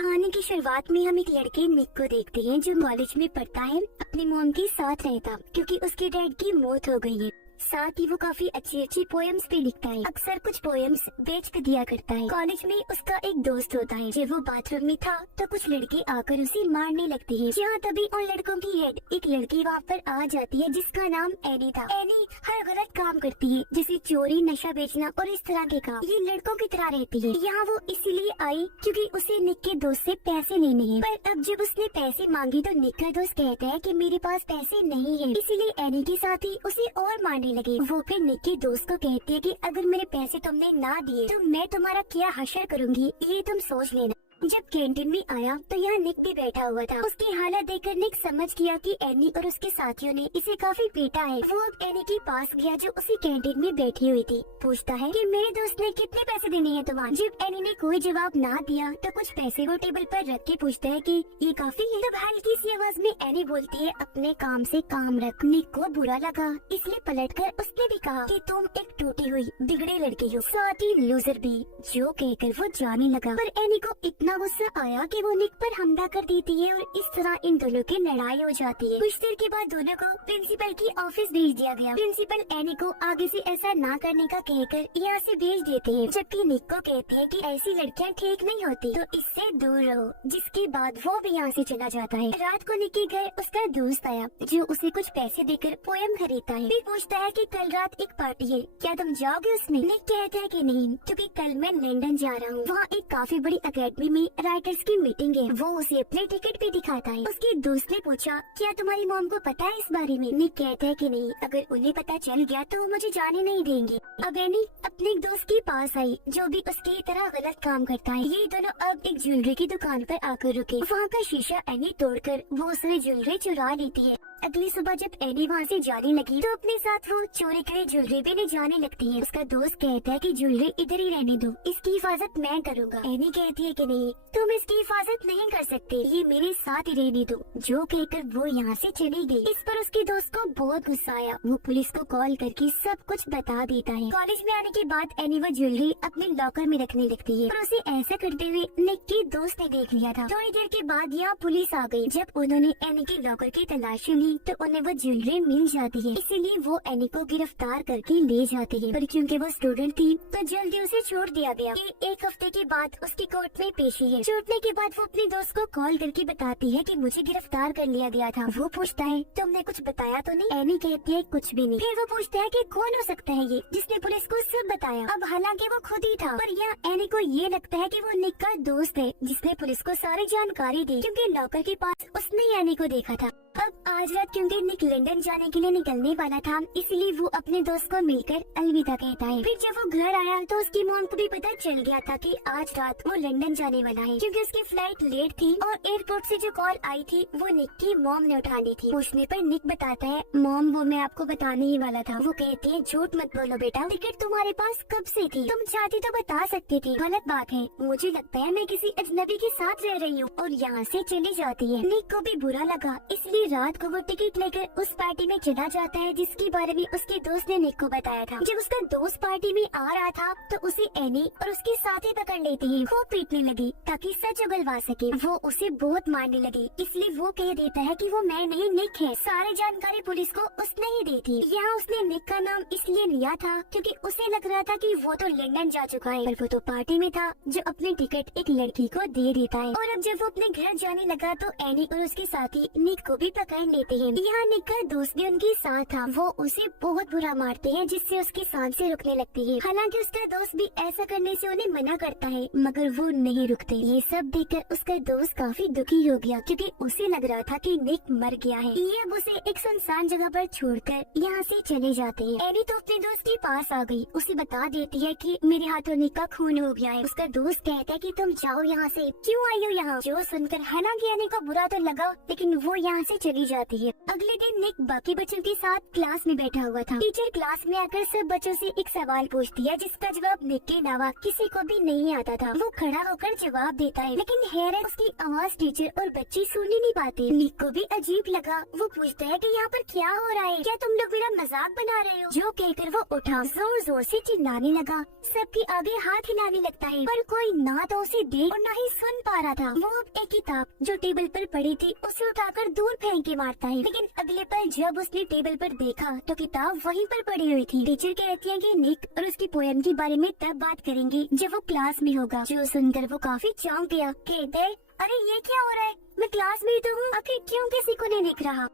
कहानी की शुरुआत में हम एक लड़के निक को देखते हैं जो कॉलेज में पढ़ता है, अपनी मॉम के साथ रहता क्योंकि उसके डैड की मौत हो गई है। साथ ही वो काफी अच्छी अच्छी पोएम्स भी लिखता है, अक्सर कुछ पोएम्स बेच के दिया करता है। कॉलेज में उसका एक दोस्त होता है। जब वो बाथरूम में था तो कुछ लड़के आकर उसे मारने लगते हैं। जहाँ तभी उन लड़कों की हेड एक लड़की वहाँ पर आ जाती है जिसका नाम एनी था। एनी हर गलत काम करती है, जैसे चोरी, नशा बेचना और इस तरह के काम। ये लड़कों की तरह रहती है। यहाँ वो इसीलिए आई क्योंकि उसे निक के दोस्त से पैसे लेने हैं। पर अब जब उसने पैसे मांगे तो निक का दोस्त कहता है कि मेरे पास पैसे नहीं है, इसीलिए एनी के साथ ही उसे और मारने लगे। वो फिर निक के दोस्त को कहती है कि अगर मेरे पैसे तुमने ना दिए तो मैं तुम्हारा क्या हशर करूंगी, ये तुम सोच लेना। जब कैंटीन में आया तो यहाँ निक भी बैठा हुआ था। उसकी हालत देखकर निक समझ गया कि एनी और उसके साथियों ने इसे काफी पीटा है। वो अब एनी के पास गया जो उसी कैंटीन में बैठी हुई थी। पूछता है कि मेरे दोस्त ने कितने पैसे देने हैं तुम्हारे। जब एनी ने कोई जवाब ना दिया तो कुछ पैसे वो टेबल पर रख के पूछता है कि ये काफी है। तब हल्की सी आवाज में एनी बोलती है अपने काम से काम रख। निक को बुरा लगा, इसलिए पलटकर उसने भी कहा कि तुम एक टूटी हुई बिगड़े लड़की हो, साथ ही लूजर भी। जो कहकर वो जाने लगा, पर एनी को इतना गुस्सा आया कि वो निक पर हमला कर देती है और इस तरह इन दोनों की लड़ाई हो जाती है। कुछ देर के बाद दोनों को प्रिंसिपल की ऑफिस भेज दिया गया। प्रिंसिपल एनी को आगे से ऐसा ना करने का कहकर यहाँ से भेज देते हैं, जबकि निक को कहते हैं कि ऐसी लड़कियाँ ठीक नहीं होती तो इससे दूर रहो। जिसके बाद वो भी यहाँ से चला जाता है। रात को निक के घर उसका दोस्त आया जो उसे कुछ पैसे देकर पोएम खरीदता है। फिर पूछता है कि कल रात एक पार्टी है, क्या तुम जाओगे उसमें। निक कहता है कि नहीं, क्योंकि कल मैं लंदन जा रहा हूँ। वहाँ एक काफी बड़ी अकेडमी में राइटर्स की मीटिंग है। वो उसे अपने टिकट भी दिखाता है। उसके दोस्त ने पूछा क्या तुम्हारी मॉम को पता है इस बारे में। निक कहता है कि नहीं, अगर उन्हें पता चल गया तो वो मुझे जाने नहीं देंगे। अब एनी अपने एक दोस्त के पास आई जो भी उसकी तरह गलत काम करता है। ये दोनों अब एक ज्वेलरी की दुकान पर आकर रुके। वहाँ का शीशा एनी तोड़कर वो उससे ज्वेलरी चुरा लेती है। अगली सुबह जब एनी वहाँ से जाने लगी तो अपने साथ वो चोरी करे ज्वेलरी भी ले जाने लगती है। उसका दोस्त कहता है कि ज्वेलरी इधर ही रहने दो, इसकी हिफाजत मैं करूँगा। एनी कहती है कि नहीं, तुम इसकी हिफाजत नहीं कर सकते, ये मेरे साथ ही रहने दो। जो कहकर वो यहाँ से चली गई। इस पर उसके दोस्त को बहुत गुस्सा आया। वो पुलिस को कॉल करके सब कुछ बता देता है। कॉलेज में आने के बाद एनी वो ज्वेलरी अपने लॉकर में रखने लगती है, पर उसे ऐसा करते हुए निक के दोस्त ने देख लिया था। थोड़ी देर के बाद यहाँ पुलिस आ गई। जब उन्होंने एनी के लॉकर की तलाशी ली तो उन्हें वो ज्वेलरी मिल जाती है, इसीलिए वो एनी को गिरफ्तार करके ले जाते हैं। पर क्योंकि वो स्टूडेंट थी तो जल्दी उसे छोड़ दिया गया। एक हफ्ते के बाद उसकी कोर्ट में पेशी है। छूटने के बाद वो अपने दोस्त को कॉल करके बताती है कि मुझे गिरफ्तार कर लिया गया था। वो पूछता है तुमने कुछ बताया तो नहीं। एनी कहती है कुछ भी नहीं। फिर वो पूछता है कि कौन हो सकता है ये जिसने पुलिस को सब बताया। अब हालांकि वो खुद ही था, पर यहाँ एनी को ये लगता है कि वो निक का दोस्त है जिसने पुलिस को सारी जानकारी दी, क्योंकि लॉकर के पास उसने एनी को देखा था। अब आज रात क्योंकि निक लंदन जाने के लिए निकलने वाला था, इसलिए वो अपने दोस्त को मिलकर अलविदा कहता है। फिर जब वो घर आया तो उसकी मॉम को भी पता चल गया था कि आज रात वो लंदन जाने वाला है, क्योंकि उसकी फ्लाइट लेट थी और एयरपोर्ट से जो कॉल आई थी वो निक की मॉम ने उठा ली थी। पूछने पर निक बताता है मॉम वो मैं आपको बताने ही वाला था। वो कहती है झूठ मत बोलो बेटा, टिकट तुम्हारे पास कब से थी, तुम चाहती तो बता सकती थी। गलत बात है, मुझे लगता है मैं किसी अजनबी के साथ रह रही हूँ, और यहाँ से चली जाती है। निक को भी बुरा लगा, इसलिए रात को वो टिकट लेकर उस पार्टी में चला जाता है जिसके बारे में उसके दोस्त ने निक को बताया था। जब उसका दोस्त पार्टी में आ रहा था तो उसे एनी और उसके साथी पकड़ लेते हैं। वो पीटने लगी ताकि सच उगलवा सके। वो उसे बहुत मारने लगी, इसलिए वो कह देता है कि वो मैं नहीं निक है। सारी जानकारी पुलिस को उसने ही दी थी। यहाँ उसने निक का नाम इसलिए लिया था क्योंकि उसे लग रहा था कि वो तो लंदन जा चुका है, पर वो तो पार्टी में था जो अपनी टिकट एक लड़की को दे देता है। और अब जब वो अपने घर जाने लगा तो एनी और उसके साथी निक को भी पकड़ लेते हैं। यहाँ निक का दोस्त भी उनके साथ था। वो उसे बहुत बुरा मारते हैं जिससे उसकी सांसें रुकने लगती है। हालांकि उसका दोस्त भी ऐसा करने से उन्हें मना करता है, मगर वो नहीं रुकते। ये सब देखकर उसका दोस्त काफी दुखी हो गया क्योंकि उसे लग रहा था कि निक मर गया है। ये अब उसे एक सुनसान जगह पर छोड़कर यहाँ से चले जाते हैं। एनी तो अपने दोस्त के पास आ गई, उसे बता देती है कि मेरे हाथों निक का खून हो गया है। उसका दोस्त कहता है कि तुम जाओ यहाँ से, क्यों आई हो यहाँ। जो सुनकर हालांकि एनी को बुरा तो लगा, लेकिन वो यहाँ से चली जाती है। अगले दिन निक बाकी बच्चों के साथ क्लास में बैठा हुआ था। टीचर क्लास में आकर सब बच्चों से एक सवाल पूछती है जिसका जवाब निक के अलावा किसी को भी नहीं आता था। वो खड़ा होकर जवाब देता है, लेकिन हैरत उसकी आवाज टीचर और बच्चे सुन ही नहीं पाते। निक को भी अजीब लगा। वो पूछता है कि यहाँ पर क्या हो रहा है, क्या तुम लोग मेरा मजाक बना रहे हो? जो कहकर वो उठा, जोर जोर से चिल्लाने लगा, सबके आगे हाथ हिलाने लगता है, पर कोई ना तो उसे देख और ना ही सुन पा रहा था। वो अब एक किताब जो टेबल पर पड़ी थी उसे उठाकर दूर फेंक के मारता है, लेकिन अगले पल जब उसने टेबल पर देखा तो किताब वहीं पर पड़ी हुई थी। टीचर कहती है कि निक और उसकी पोयम के बारे में तब बात करेंगे जब वो क्लास में होगा। जो सुनकर वो काफी चौंक गया। कहते हैं, अरे ये क्या हो रहा है, मैं क्लास में ही तो हूँ, आखिर क्यों किसी को नहीं दिख रहा?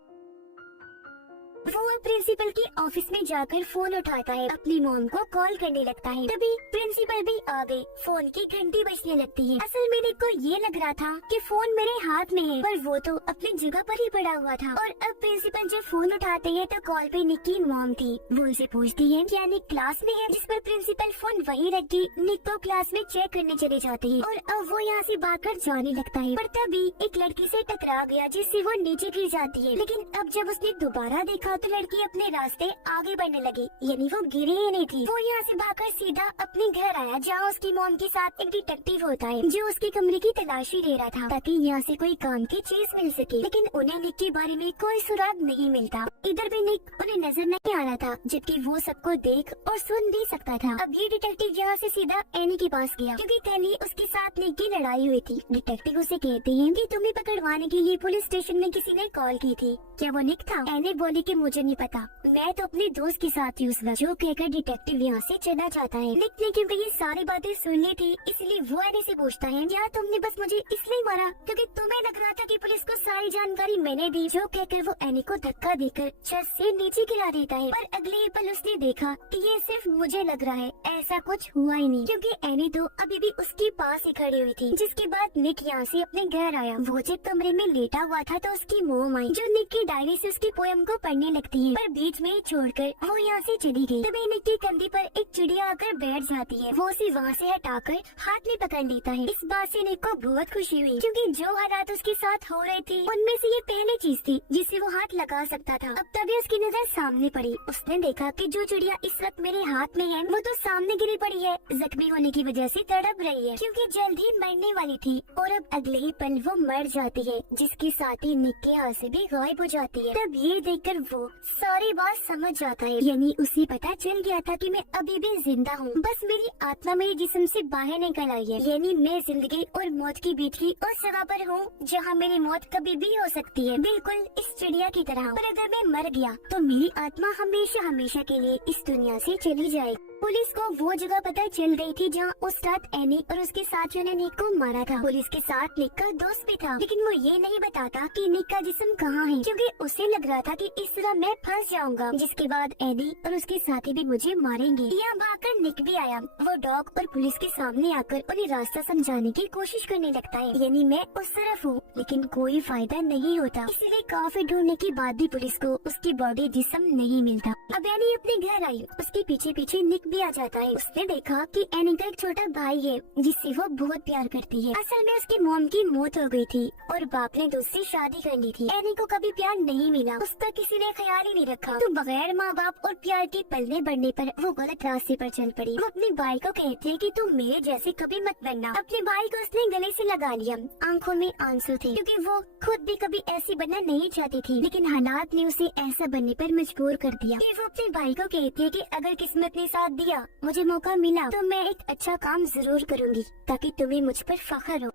वो प्रिंसिपल के ऑफिस में जाकर फोन उठाता है, अपनी मॉम को कॉल करने लगता है। तभी प्रिंसिपल भी आ गई। फोन की घंटी बजने लगती है। असल में निक को ये लग रहा था कि फोन मेरे हाथ में है, पर वो तो अपनी जगह पर ही पड़ा हुआ था। और अब प्रिंसिपल जब फोन उठाते हैं तो कॉल पे निक की मॉम थी। वो उनसे पूछती है क्या निक क्लास में है, जिस पर प्रिंसिपल फोन वहीं रख के निक को क्लास में चेक करने चले जाते हैं। और अब वो यहाँ से भागकर जाने लगता है, पर तभी एक लड़की से टकरा गया जिससे वो नीचे गिर जाती है। लेकिन अब जब उसने दोबारा देखा तो लड़की अपने रास्ते आगे बढ़ने लगी, यानी वो गिरी ही नहीं थी। वो यहाँ से भागकर सीधा अपने घर आया, जहाँ उसकी मॉम के साथ एक डिटेक्टिव होता है जो उसके कमरे की तलाशी ले रहा था ताकि यहाँ से कोई काम की चीज मिल सके। लेकिन उन्हें निक के बारे में कोई सुराग नहीं मिलता। इधर भी निक उन्हें नजर नहीं आ रहा था, जबकि वो सबको देख और सुन भी सकता था। अब ये डिटेक्टिव यहाँ से सीधा एनी के पास गया, क्योंकि कल ही उसके साथ निक की लड़ाई हुई थी। डिटेक्टिव उसे कहते हैं कि तुम्हें पकड़वाने के लिए पुलिस स्टेशन में किसी ने कॉल की थी, क्या वो निक था? एनी बोली कि मुझे नहीं पता, मैं तो अपने दोस्त के साथ ही उस वक्त। जो कहकर डिटेक्टिव यहाँ से चला जाता है। निक ने क्योंकि ये सारी बातें सुन ली थी, इसलिए वो एनी से पूछता है, क्या तुमने बस मुझे इसलिए मारा क्योंकि तुम्हें लग रहा था कि पुलिस को सारी जानकारी मैंने दी? जो कहकर वो एनी को धक्का देकर छत से नीचे गिरा देता है। पर अगले ही पल उसने देखा कि ये सिर्फ मुझे लग रहा है, ऐसा कुछ हुआ ही नहीं, क्योंकि एनी तो अभी भी उसके पास ही खड़ी हुई थी। जिसके बाद निक यहाँ से अपने घर आया। वो जब कमरे में लेटा हुआ था तो उसकी मोम आई, जो निक की डायरी से उसकी पोयम को पढ़ने लगती है, पर बीच में ही छोड़कर वो यहाँ से चली गई। तभी निक के कंधे पर एक चिड़िया आकर बैठ जाती है। वो उसे वहाँ से हटाकर हाथ में पकड़ लेता है। इस बात से निक को बहुत खुशी हुई, क्योंकि जो हालात उसके साथ हो रहे थे उनमें से ये पहली चीज थी जिससे वो हाथ लगा सकता था। अब तभी उसकी नजर सामने पड़ी। उसने देखा कि जो चिड़िया इस वक्त मेरे हाथ में है वो तो सामने गिरी पड़ी है, जख्मी होने की वजह से तड़प रही है, क्योंकि जल्द ही मरने वाली थी। और अब अगले ही पल वो मर जाती है, जिसके साथ ही निक के हाथ से भी गायब हो जाती है। तब ये देखकर वो सारी बात समझ जाता है, यानी उसे पता चल गया था कि मैं अभी भी जिंदा हूँ, बस मेरी आत्मा मेरे जिस्म से बाहर निकल आई है। यानी मैं जिंदगी और मौत के बीच की उस जगह पर हूँ जहाँ मेरी मौत कभी भी हो सकती है, बिल्कुल इस चिड़िया की तरह। पर अगर मैं मर गया तो मेरी आत्मा हमेशा हमेशा के लिए इस दुनिया से चली जाएगी। पुलिस को वो जगह पता चल गई थी जहाँ उस रात एनी और उसके साथियों ने निक को मारा था। पुलिस के साथ निक का दोस्त भी था, लेकिन वो ये नहीं बताता कि निक का जिस्म कहाँ है, क्योंकि उसे लग रहा था कि इस तरह मैं फंस जाऊंगा, जिसके बाद एनी और उसके साथी भी मुझे मारेंगे। यहाँ भागकर निक भी आया। वो डॉग और पुलिस के सामने आकर उन्हें रास्ता समझाने की कोशिश करने लगता है, यानी मैं उस तरफ हूँ, लेकिन कोई फायदा नहीं होता। इसलिए काफी ढूंढने के बाद भी पुलिस को उसकी बॉडी जिस्म नहीं मिलता। अब एनी अपने घर आई। उसके पीछे पीछे निक भी आ जाता है। उसने देखा कि एनी का एक छोटा भाई है जिससे वो बहुत प्यार करती है। असल में उसकी मॉम की मौत हो गई थी और बाप ने दूसरी शादी कर ली थी। एनी को कभी प्यार नहीं मिला, उसका किसी ने ख्याल ही नहीं रखा, तो बगैर माँ बाप और प्यार के पलने बढ़ने पर वो गलत रास्ते पर चल पड़ी। वो अपने भाई को कहती है कि तुम मेरे जैसे कभी मत बनना। अपने भाई को उसने गले से लगा लिया। आंखों में आंसू थे, क्योंकि वो खुद भी कभी ऐसी बनना नहीं चाहती थी, लेकिन हालात ने उसे ऐसा बनने पर मजबूर कर दिया। फिर वो अपने भाई को कहती है कि अगर किस्मत ने साथ दिया, मुझे मौका मिला, तो मैं एक अच्छा काम जरूर करूंगी ताकि तुम्हें मुझ पर फख्र हो।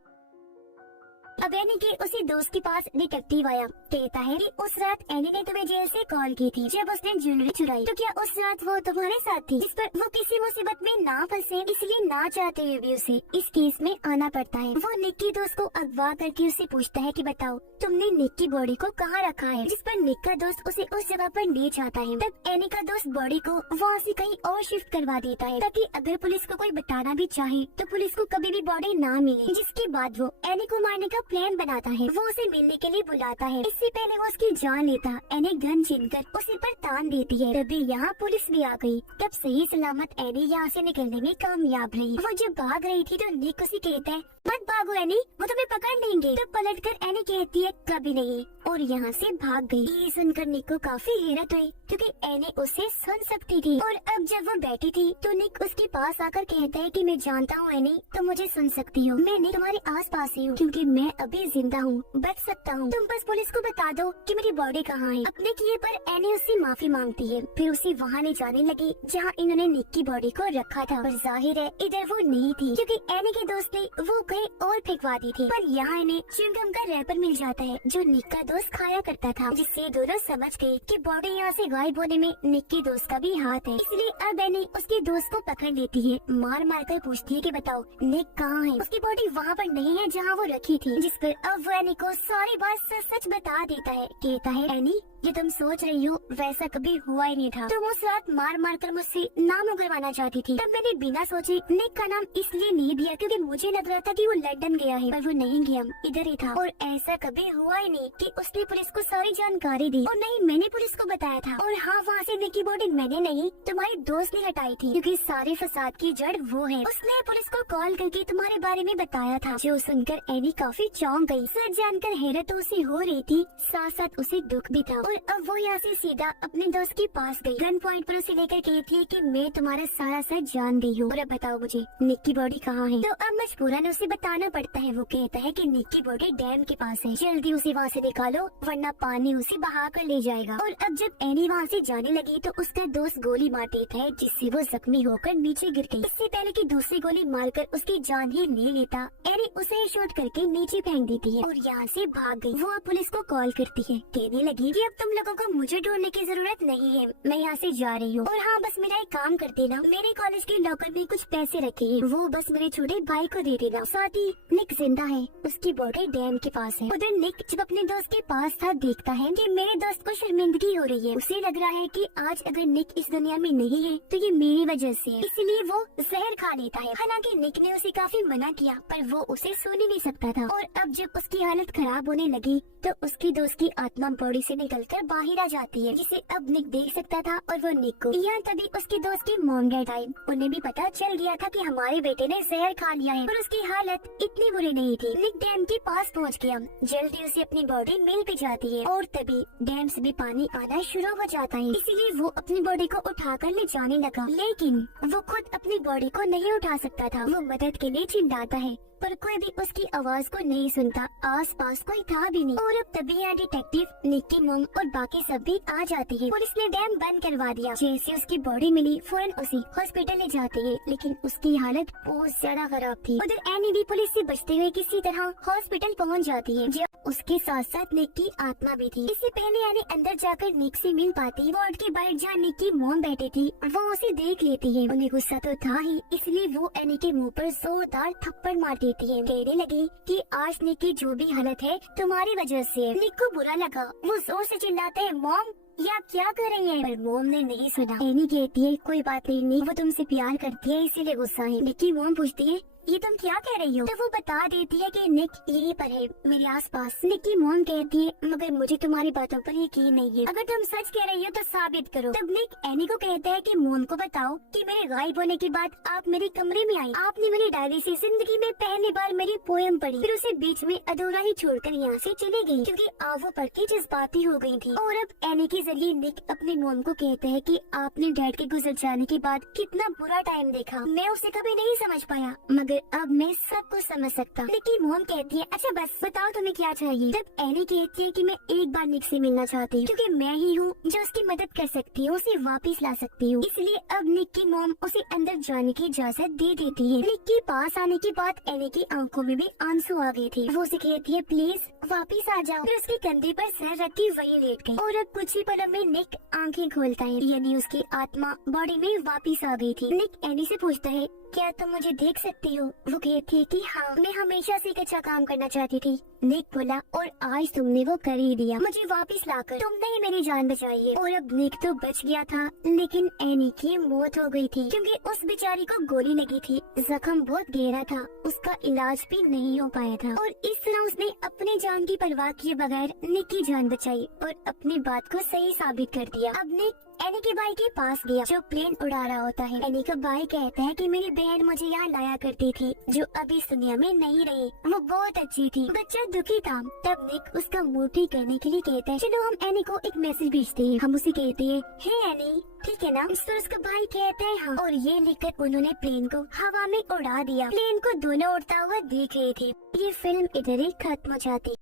अब एनी के उसी दोस्त के पास डिटेक्टिव आया। कहता है कि उस रात एनी ने तुम्हें जेल से कॉल की थी जब उसने ज्वेलरी चुराई, तो क्या उस रात वो तुम्हारे साथ थी? जिस पर वो किसी मुसीबत में ना फंसे, इसलिए ना चाहते हुए भी उसे इस केस में आना पड़ता है। वो निक के दोस्त को अगवा करके उससे पूछता है कि बताओ तुमने निक की बॉडी को कहाँ रखा है, जिस पर निक का दोस्त उसे उस जगह पर ले जाता है। तब एनी का दोस्त बॉडी को वहाँ से कहीं और शिफ्ट करवा देता है, ताकि अगर पुलिस को कोई बताना भी चाहे तो पुलिस को कभी भी बॉडी ना मिले। जिसके बाद वो एनी को मारने का प्लान बनाता है। वो उसे मिलने के लिए बुलाता है। इससे पहले वो उसकी जान लेता, एनी गन छीनकर उसे पर तान देती है। तभी यहाँ पुलिस भी आ गई। तब सही सलामत एनी यहाँ से निकलने में कामयाब रही। वो जब भाग रही थी तो निक उसे कहता है, मत भागो एनी, वो तुम्हें पकड़ लेंगे। जाएंगे। तो पलटकर एनी कहती है कभी नहीं और यहाँ से भाग गई। ये सुनकर निक को काफी हैरत हुई क्योंकि एनी उसे सुन सकती थी। और अब जब वो बैठी थी तो निक उसके पास आकर कहता है कि मैं जानता हूँ एनी, तुम मुझे सुन सकती हो, मैं नहीं तुम्हारे आस पास ही हूँ क्योंकि मैं अभी जिंदा हूँ, बच सकता हूँ, तुम बस पुलिस को बता दो कि मेरी बॉडी कहाँ है। अपने किए पर एनी उससे माफी मांगती है, फिर उसे वहाँ ले जाने लगी जहाँ इन्होंने निक की बॉडी को रखा था। पर जाहिर है इधर वो नहीं थी क्योंकि एनी के दोस्त ने वो कहीं और फेंकवा दी थी। पर यहाँ इन्हें च्युइंगम का रैपर मिल जाता है जो निक का दोस्त खाया करता था, जिससे दोनों समझ गए कि बॉडी यहाँ से गायब होने में निक के दोस्त का भी हाथ है। इसलिए अब एनी उसके दोस्त को पकड़ लेती है, मार मार कर पूछती है कि बताओ निक कहाँ है। उसकी बॉडी वहाँ पर नहीं है जहाँ वो रखी थी, जिस पर अब वो एनी को सारी बात सच सच बता देता है। कहता है एनी ये तुम सोच रही हो वैसा कभी हुआ ही नहीं था, तुम उस रात मार मार कर मुझसे नाम उगलवाना चाहती थी। तब मैंने बिना सोचे निक का नाम इसलिए नहीं दिया क्योंकि मुझे लग रहा था कि वो लंदन गया है, पर वो नहीं गया, इधर ही था। और ऐसा कभी हुआ ही नहीं कि उसने पुलिस को सारी जानकारी दी, और नहीं मैंने पुलिस को बताया था। और हाँ वहाँ से निक की बॉडी मैंने नहीं तुम्हारे दोस्त ने हटाई थी क्योंकि सारे फसाद की जड़ वो है। उसने पुलिस को कॉल करके तुम्हारे बारे में बताया था। जो सुनकर एनी काफी चौंक गई। सच जानकर हैरत तो उसे हो रही थी, साथ साथ उसे दुख भी था। और अब वो यहाँ से सीधा अपने दोस्त के पास गई। गन पॉइंट पर उसे लेकर कहती है कि मैं तुम्हारा सारा सच जान गई हूँ और अब बताओ मुझे निक की बॉडी कहाँ है। तो अब मजबूरन उसे बताना पड़ता है। वो कहता है कि निक की बॉडी डैम के पास है, जल्दी उसे वहाँ से निकालो वरना पानी उसे बहा कर ले जाएगा। और अब जब एनी वहाँ से जाने लगी तो उसका दोस्त गोली मार देता है जिससे वो जख्मी होकर नीचे गिर गई। इससे पहले कि दूसरी गोली मारकर उसकी जान ही ले लेता, एनी उसे शूट करके नीचे फेंक देती है और यहाँ से भाग गई। वो अब पुलिस को कॉल करती है, कहने लगी कि अब तुम लोगों को मुझे ढूंढने की जरूरत नहीं है, मैं यहाँ से जा रही हूँ। और हाँ बस मेरा एक काम कर देना, मेरे कॉलेज के लॉकर में कुछ पैसे रखे हैं, वो बस मेरे छोटे भाई को दे देना। साथ ही निक जिंदा है, उसकी बॉडी डैम के पास है। उधर निक जब अपने दोस्त के पास था देखता है कि मेरे दोस्त को शर्मिंदगी हो रही है। उसे लग रहा है कि आज अगर निक इस दुनिया में नहीं है तो ये मेरी वजह से है, इसलिए वो जहर खा लेता है। हालांकि निक ने उसे काफी मना किया पर वो उसे सुन ही नहीं सकता था। और अब जब उसकी हालत खराब होने लगी तो उसके दोस्त की आत्मा बॉडी से निकलकर बाहर आ जाती है, जिसे अब निक देख सकता था। और वो निक को यहाँ तभी उसके दोस्त की मॉम डैड आई। उन्हें भी पता चल गया था कि हमारे बेटे ने जहर खा लिया है, पर उसकी हालत इतनी बुरी नहीं थी। निक डैम के पास पहुँच गया, जल्दी उसे अपनी बॉडी मिल भी जाती है और तभी डैम से भी पानी आना शुरू हो जाता है। इसीलिए वो अपनी बॉडी को उठाकर ले जाने लगा, लेकिन वो खुद अपनी बॉडी को नहीं उठा सकता था। वो मदद के लिए चिल्लाता है पर कोई भी उसकी आवाज को नहीं सुनता, आस पास कोई था भी नहीं। और अब तभी यहाँ डिटेक्टिव निक की मॉम और बाकी सब भी आ जाती है। पुलिस ने डैम बंद करवा दिया। जैसे उसकी बॉडी मिली फौरन उसे हॉस्पिटल ले जाती है, लेकिन उसकी हालत बहुत ज्यादा खराब थी। उधर एनी भी पुलिस से बचते हुए किसी तरह हॉस्पिटल पहुँच जाती है, जब उसके साथ साथ निक की आत्मा भी थी। इससे पहले एनी अंदर जाकर निक से मिल पाती, वार्ड के बाहर जहाँ निक की मॉम बैठी थी वो उसे देख लेती है। उन्हें गुस्सा तो था ही, इसलिए वो एनी के मुँह पर जोरदार थप्पड़ मार देती है। कहने लगी कि आज निक की जो भी हालत है तुम्हारी वजह से है। निक को बुरा लगा, वो जोर से चिल्लाते हैं मॉम ये आप क्या कर रही हैं? पर मॉम ने नहीं सुना। एनी कहती है कोई बात नहीं निक, वो तुमसे प्यार करती है इसीलिए गुस्सा है। निक की मॉम पूछती है ये तुम क्या कह रही हो? तो वो बता देती है कि निक यहीं पर है मेरे आसपास। निक की मॉम कहती है मगर मुझे तुम्हारी बातों पर यकीन नहीं है, अगर तुम सच कह रही हो तो साबित करो। तब निक एनी को कहता है कि मॉम को बताओ कि मेरे गायब होने के बाद आप मेरे कमरे में आई, आपने मेरी डायरी से जिंदगी में पहली बार मेरी पोएम पढ़ी, फिर उसे बीच में अधूरा ही छोड़कर यहाँ से चली गई क्योंकि आप वो पढ़ के जज्बाती हो गई थी। और अब एनी के जरिए निक अपनी मॉम को कहता है कि आपने डैड के गुजर जाने के बाद कितना बुरा टाइम देखा, मैं उसे कभी नहीं समझ पाया मगर अब मैं सब कुछ समझ सकता। लेकिन मॉम कहती है अच्छा बस बताओ तुम्हें क्या चाहिए। तब एनी कहती है कि मैं एक बार निक से मिलना चाहती हूँ क्योंकि मैं ही हूँ जो उसकी मदद कर सकती हूँ, उसे वापस ला सकती हूँ। इसलिए अब निक की मॉम उसे अंदर जाने की इजाजत दे देती है। निक के पास आने के बाद एनी की आंखों में भी आंसू आ गए थे। वो उसे कहती है प्लीज वापस आ जाओ, फिर उसके कंधे पर सर रखी वही लेट गई। और अब कुछ ही पलों में निक आंखें खोलता है, यानी उसकी आत्मा बॉडी में वापस आ गई थी। निक एनी से पूछता है क्या तुम मुझे देख सकती हो? वो कहती है कि हाँ, मैं हमेशा से एक अच्छा काम करना चाहती थी। निक बोला और आज तुमने वो कर ही दिया, मुझे वापस लाकर तुमने ही मेरी जान बचाई है। और अब निक तो बच गया था लेकिन एनी की मौत हो गई थी क्योंकि उस बेचारी को गोली लगी थी, जख्म बहुत गहरा था, उसका इलाज भी नहीं हो पाया था। और इस तरह उसने अपनी जान की परवाह किए बगैर निक की जान बचाई और अपनी बात को सही साबित कर दिया। अब निक एनी के भाई के पास गया जो प्लेन उड़ा रहा होता है। एनी का भाई कहता है कि मेरी बहन मुझे यहाँ लाया करती थी जो अभी इस दुनिया में नहीं रही, वो बहुत अच्छी थी। बच्चा दुखी था। तब निक उसका मूड ठीक करने के लिए कहता है चलो हम एनी को एक मैसेज भेजते हैं। हम उसे कहते हैं हे एनी, ठीक है ना? इस पर उसका भाई कहता है हाँ, और ये लिखकर उन्होंने प्लेन को हवा में उड़ा दिया। प्लेन को दोनों उड़ता हुआ देख रहे थे। ये फिल्म इधर ही खत्म हो जाती।